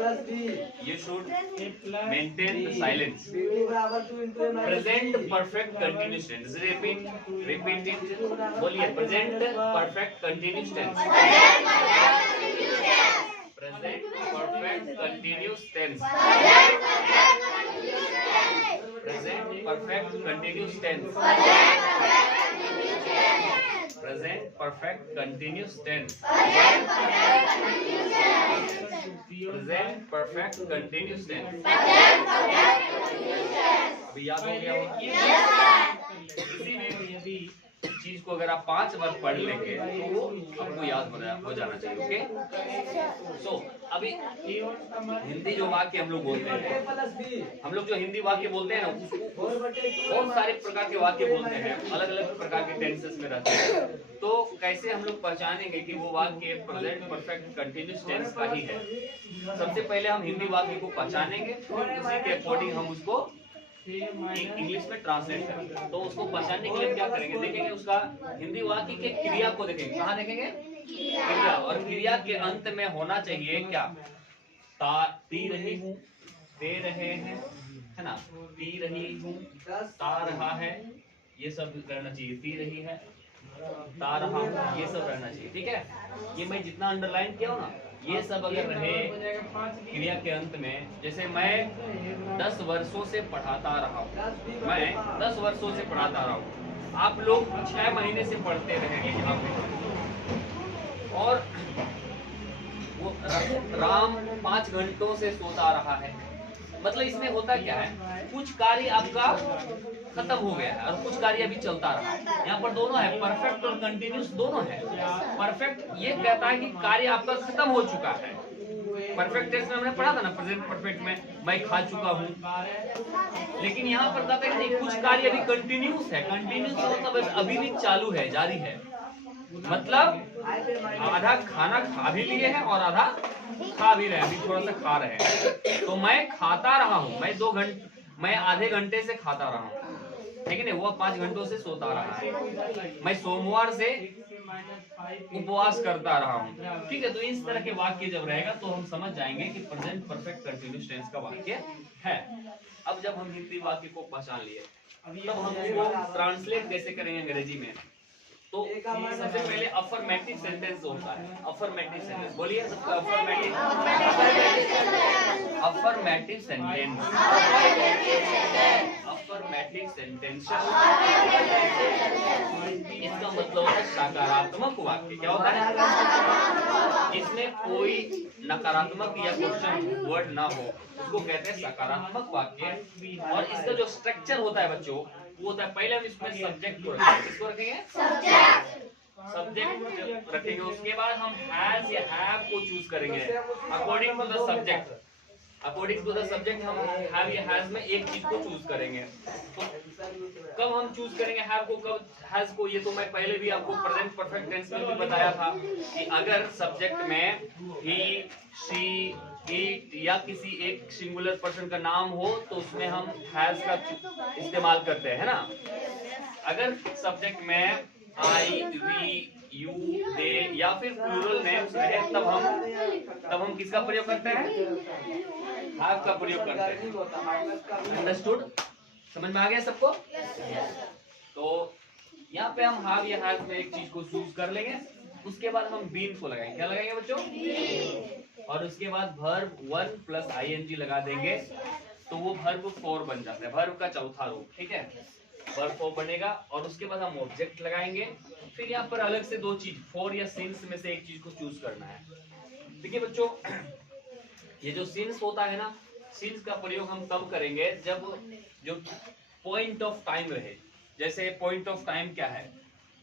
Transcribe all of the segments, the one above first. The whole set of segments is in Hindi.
You should maintain the silence. Present perfect continuous tense. Repeat it. बोलिए present perfect continuous tense. Present perfect continuous tense. Present perfect continuous tense. Present perfect continuous tense. Present perfect continuous tense. अभी याद हो गया होगा। किसी भी चीज को अगर आप 5 बार पढ़ लेंगे तो वो आपको याद हो जाना चाहिए। ओके, सो अभी हिंदी जो वाक्य हम लोग बोलते हैं, हम लोग जो हिंदी वाक्य बोलते हैं ना, बहुत सारे प्रकार के वाक्य बोलते हैं, अलग अलग प्रकार के टेंसेस में रहते हैं। तो कैसे हम लोग पहचानेंगे कि वो वाक्य प्रेजेंट परफेक्ट कंटिन्यूअस टेंस का ही है? सबसे पहले हम हिंदी वाक्य को पहचानेंगे, उसी के अकॉर्डिंग हम उसको इंग्लिश में ट्रांसलेट करेंगे। तो उसको पहचानने के लिए क्या करेंगे, देखेंगे उसका हिंदी वाक्य के क्रिया को देखेंगे। कहाँ देखेंगे? क्रिया। और क्रिया के अंत में होना चाहिए क्या? पी रही हूँ, दे रहे हैं, है ना, पी रही हूँ, ता रहा है, ये सब रहना चाहिए। पी रही है, ता रहा हूँ, ये सब रहना चाहिए। ठीक है, ये मैं जितना अंडरलाइन किया हूँ ना, ये सब अगर रहे क्रिया के अंत में, जैसे मैं 10 वर्षों से पढ़ाता रहा हूँ, मैं 10 वर्षों से पढ़ाता रहा हूँ, आप लोग 6 महीने से पढ़ते रहेंगे यहाँ पे। और वो राम 5 घंटों से सोता रहा है। मतलब इसमें होता क्या है, कुछ कार्य आपका खत्म हो गया है और कुछ कार्य अभी चलता रहा। यहाँ पर दोनों है, परफेक्ट और कंटिन्यूस दोनों है। परफेक्ट ये कहता है कि कार्य आपका खत्म हो चुका है। परफेक्ट टेंस में हमने पढ़ा था ना, प्रेजेंट परफेक्ट में मैं खा चुका हूँ। लेकिन यहाँ पर कहता है कि कुछ कार्य अभी कंटिन्यूस है। कंटिन्यूस मतलब अभी भी चालू है, जारी है। मतलब आधा खाना खा भी लिए हैं और आधा खा भी रहे हैं, अभी थोड़ा सा खा रहे हैं। तो मैं खाता रहा हूँ, मैं आधे घंटे से खाता रहा हूँ, ठीक है ना। वो 5 घंटों से सोता रहा है। मैं सोमवार से उपवास करता रहा हूँ। ठीक है, तो इस तरह के वाक्य जब रहेगा तो हम समझ जाएंगे कि प्रेजेंट परफेक्ट कंटिन्यूअस टेंस का वाक्य है। अब जब हम हिंदी वाक्य को पहचान लिए, तब हम उसको ट्रांसलेट कैसे करेंगे अंग्रेजी में। तो सबसे पहले अफर्मेटिव सेंटेंस होता है। अफर्मेटिव सेंटेंस बोलिए सबका। Affirmative sentence. अफर्मेटिव सेंटेंस इसका मतलब है सकारात्मक वाक्य। क्या होता है? इसमें कोई नकारात्मक या क्वेश्चन वर्ड ना हो, उसको कहते हैं सकारात्मक वाक्य। और इसका जो स्ट्रक्चर होता है बच्चों, वो होता है, पहले हम इसमें सब्जेक्ट को रखेंगे। किसको रखेंगे? सब्जेक्ट रखेंगे। उसके बाद हम हैज या हैव को चूज करेंगे according to the subject. According to the subject हम हैव या हैज में एक चीज को चूज करेंगे। तो कब हम चूज करेंगे हैव को, कब हैज को, ये तो मैं पहले भी आपको प्रेजेंट परफेक्ट टेंस में भी बताया था कि अगर सब्जेक्ट में ही, शी, इट या किसी एक सिंगुलर पर्सन का नाम हो तो उसमें हम हैज का इस्तेमाल करते हैं ना। अगर सब्जेक्ट में आई, वी, यू, दे या फिर प्लूरल नेम्स रहे, तब हम किसका प्रयोग करते हैं? हैव का प्रयोग करते हैं। अंडरस्टूड? समझ में आ गया सबको? तो यहाँ पे हम हैव या हैज में एक चीज को चूज कर लेंगे। उसके बाद हम बीन को लगाएंगे। क्या लगाएंगे बच्चों? और उसके बाद वर्ब 1 प्लस ing लगा देंगे, तो वो वर्ब 4 बन जाता है, वर्ब का चौथा रूप। ठीक है, वर्ब 4 बनेगा। और उसके बाद हम ऑब्जेक्ट लगाएंगे। फिर यहाँ पर अलग से 2 चीज, फॉर या सिंस में से एक चीज को चूज करना है। देखिए बच्चों, ये जो सिंस होता है ना, सिंस का प्रयोग हम तब करेंगे जब जो पॉइंट ऑफ टाइम रहे। जैसे पॉइंट ऑफ टाइम क्या है?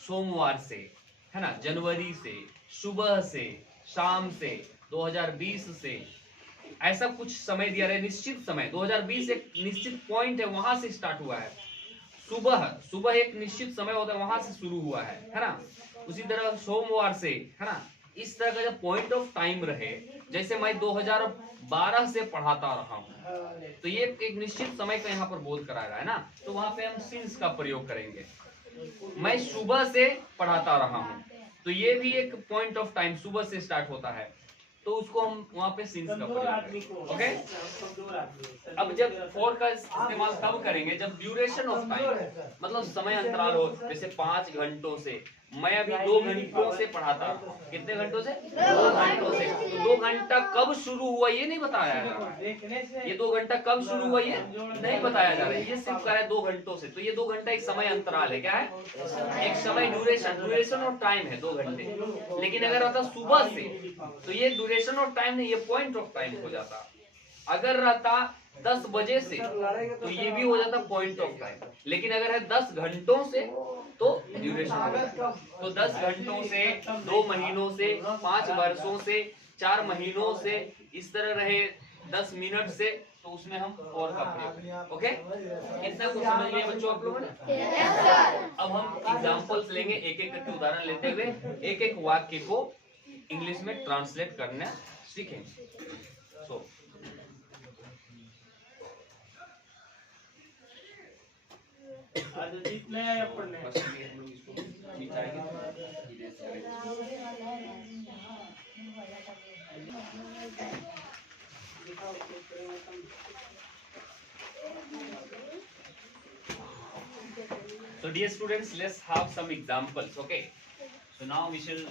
सोमवार से, है ना, जनवरी से, सुबह से, शाम से, 2020 से, ऐसा कुछ समय दिया रहे, निश्चित समय। 2020 एक निश्चित पॉइंट है, वहां से स्टार्ट हुआ है। सुबह एक निश्चित समय होता है, वहां से शुरू हुआ है ना। उसी तरह सोमवार से, है ना। इस तरह का जब पॉइंट ऑफ टाइम रहे, जैसे मैं 2012 से पढ़ाता रहा हूँ, तो ये एक निश्चित समय का यहाँ पर बोध करा रहा है ना, तो वहां पे हम सिंस का प्रयोग करेंगे। मैं सुबह से पढ़ाता रहा हूँ, तो ये भी एक पॉइंट ऑफ टाइम, सुबह से स्टार्ट होता है। तो तो उसको हम वहाँ पे सिंस का प्रयोग ओके। अब जब फॉर का इस्तेमाल तब करेंगे जब ड्यूरेशन ऑफ टाइम मतलब समय अंतराल हो, जैसे 5 घंटों से, मैं अभी 2 घंटों से पढ़ाता। कितने घंटों से? 2 घंटों से। तो 2 घंटा कब शुरू हुआ ये नहीं बताया जा रहा। ये 2 घंटा कब शुरू हुआ ये नहीं बताया जा रहा है, ये सिर्फ कहा है 2 घंटों से। तो ये 2 घंटा एक समय अंतराल है। क्या है? एक समय ड्यूरेशन ऑफ टाइम है 2 घंटे। लेकिन अगर रहता सुबह से तो ये ड्यूरेशन ऑफ टाइम नहीं, ये पॉइंट ऑफ टाइम हो जाता। अगर रहता 10 बजे से तो ये भी हो जाता पॉइंट ऑफ टाइम। लेकिन अगर है 10 घंटों से तो ड्यूरेशन हो जाता। तो 10 घंटों से, 2 महीनों से, 5 वर्षों से, 4 महीनों से, इस तरह रहे 10 मिनट से, तो उसमें हम और का प्रयोग। ओके, इतना कुछ समझ लिया बच्चों आप लोगों ने? अब हम एग्जांपल्स लेंगे, एक एक करके उदाहरण लेते हुए एक एक वाक्य को इंग्लिश में ट्रांसलेट करना सीखेंगे। सो आज जितने पढ़ने So dear students, let's have some examples. Okay, so now we shall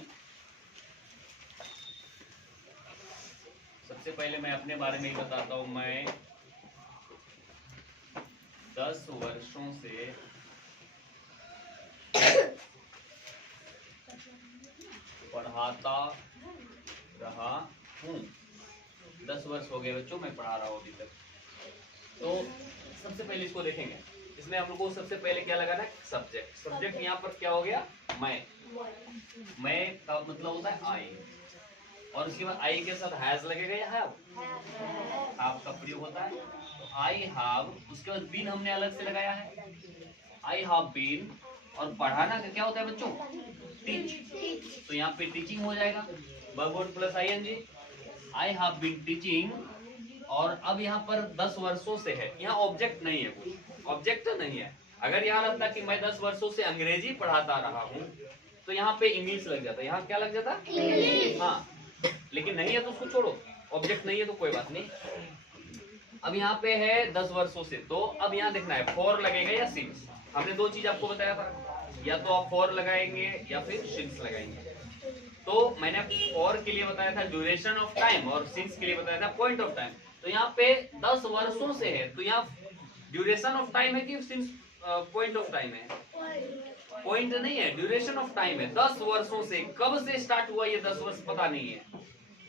सबसे पहले मैं अपने बारे में ही बताता हूँ। मैं 10 वर्षों से पढ़ाता रहा हूँ। 10 वर्ष हो गए बच्चों मैं पढ़ा रहा हूँ अभी तक। तो सबसे पहले इसको देखेंगे। इसमें हम लोग को सबसे पहले क्या लगाना है? सब्जेक्ट। सब्जेक्ट यहाँ पर क्या हो गया? मैं का मतलब होता है आई, और उसके बाद आई के साथ हैज लगेगा या हैव का प्रयोग होता है। तो आई हैव, उसके बाद बीन हमने अलग से लगाया है, आई हैव बीन। और पढ़ाना का क्या होता है बच्चों? टीच। तो यहाँ पे टीचिंग हो जाएगा, verb plus ING, I have been teaching. और अब यहाँ पर 10 वर्षों से है, यहाँ ऑब्जेक्ट नहीं है, कोई ऑब्जेक्ट तो नहीं है। अगर यहाँ लगता कि मैं 10 वर्षों से अंग्रेजी पढ़ाता रहा हूँ तो यहाँ पे इंग्लिश लग जाता। यहाँ क्या लग जाता? हाँ, लेकिन नहीं है तो उसको छोड़ो, ऑब्जेक्ट नहीं है तो कोई बात नहीं। अब यहाँ पे है 10 वर्षों से, तो अब यहाँ देखना है फॉर लगेगा या सिंस। हमने 2 चीज आपको बताया था, या तो आप फॉर लगाएंगे या फिर सिंस लगाएंगे। तो मैंने फॉर के लिए बताया था ड्यूरेशन ऑफ टाइम और सिंस के लिए बताया था पॉइंट ऑफ टाइम। तो यहाँ पे 10 वर्षों से है, तो यहाँ ड्यूरेशन ऑफ टाइम है कि सिंस पॉइंट ऑफ टाइम है? पॉइंट नहीं है, ड्यूरेशन ऑफ टाइम है। 10 वर्षों से, कब से स्टार्ट हुआ ये 10 वर्ष पता नहीं है,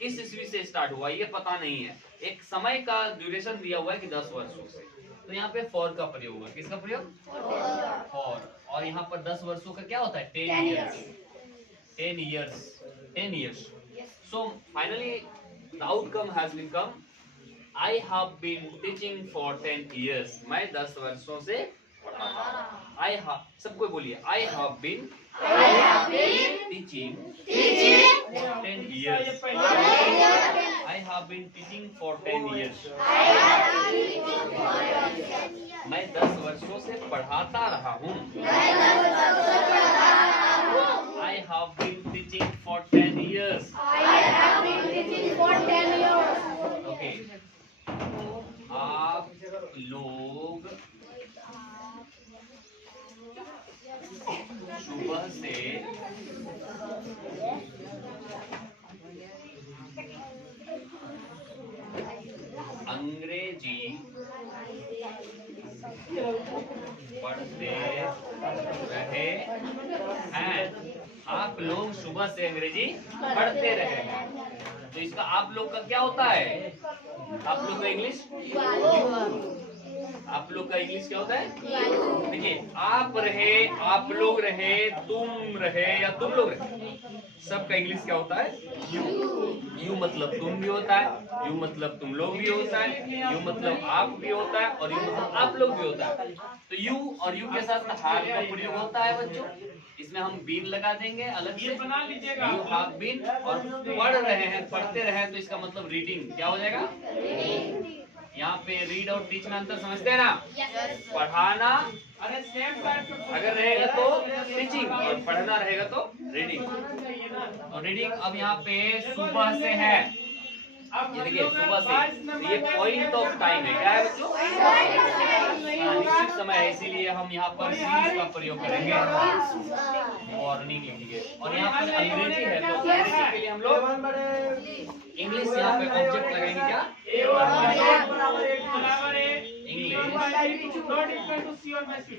किस ईस्वी से स्टार्ट हुआ ये पता नहीं है, एक समय का ड्यूरेशन दिया हुआ है कि 10 वर्षों से। तो यहाँ पे फॉर का प्रयोग हुआ। किसका प्रयोग? फॉर। और यहाँ पर 10 वर्षों का क्या होता है? 10 years. So finally the outcome has been come. I have been teaching for 10 years. मैं 10 वर्षों से पढ़ाता। I have, सबको बोलिए, I have been teaching for 10 years. I have been teaching for 10 years. मैं 10 वर्षों से पढ़ाता रहा हूँ। I have been teaching for 10 years. Okay. आप लोग सुबह से अंग्रेजी पढ़ते रहे हैं। आप लोग सुबह से अंग्रेजी पढ़ते रहे हैं। तो इसका आप लोग का क्या होता है? आप लोग का इंग्लिश, आप लोग का इंग्लिश क्या होता है? देखिए, आप रहे, आप लोग रहे, तुम रहे या तुम लोग रहे, सबका इंग्लिश क्या होता है? यू मतलब तुम भी होता है, यू मतलब तुम लोग भी होता है, यू मतलब आप भी होता है, और यू मतलब आप लोग भी होता है। तो यू और यू के साथ हैव का प्रयोग होता है बच्चों। इसमें हम बीन लगा देंगे अलग से, बना लीजिएगा। You have been. और पढ़ रहे हैं, पढ़ते रहे, तो इसका मतलब रीडिंग क्या हो जाएगा? यहाँ पे रीड और टीच में अंतर समझते हैं ना? पढ़ाना अरे सेम टाइम अगर रहेगा तो टीचिंग, और पढ़ना रहेगा तो रीडिंग। और रीडिंग अब यहाँ पे सुबह से है, अब ये देखिए बच्चों सुबह का से 5 नंबर ये में पॉइंट ऑफ टाइम है, क्या है बच्चों? नहीं हाँ, होगा। निश्चित समय है, इसीलिए हम यहाँ पर सीन्स का प्रयोग करेंगे, मॉर्निंग लिखेंगे। और यहाँ पर अंग्रेजी है तो अंग्रेजी के लिए हम लोग इंग्लिश यहाँ पे ऑब्जेक्ट लगाएंगे, क्या? बराबर है इंग्लिश नॉट इक्वल टू सी और में सी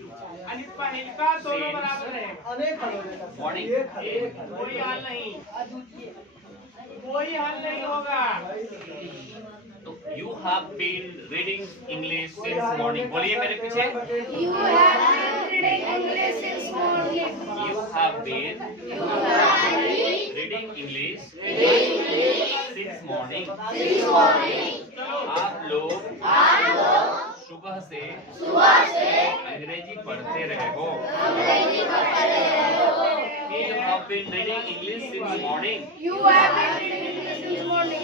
आणि पहिलका दोनों बराबर है। मॉर्निंग। कोई हल नहीं, कोई हल नहीं होगा। तो you have been reading English since morning, बोलिए मेरे पीछे। You have been reading English since morning. You have been reading English since morning. आप लोग सुबह से अंग्रेजी पढ़ते रहे हो। You have been reading English since morning. You have been reading English since morning.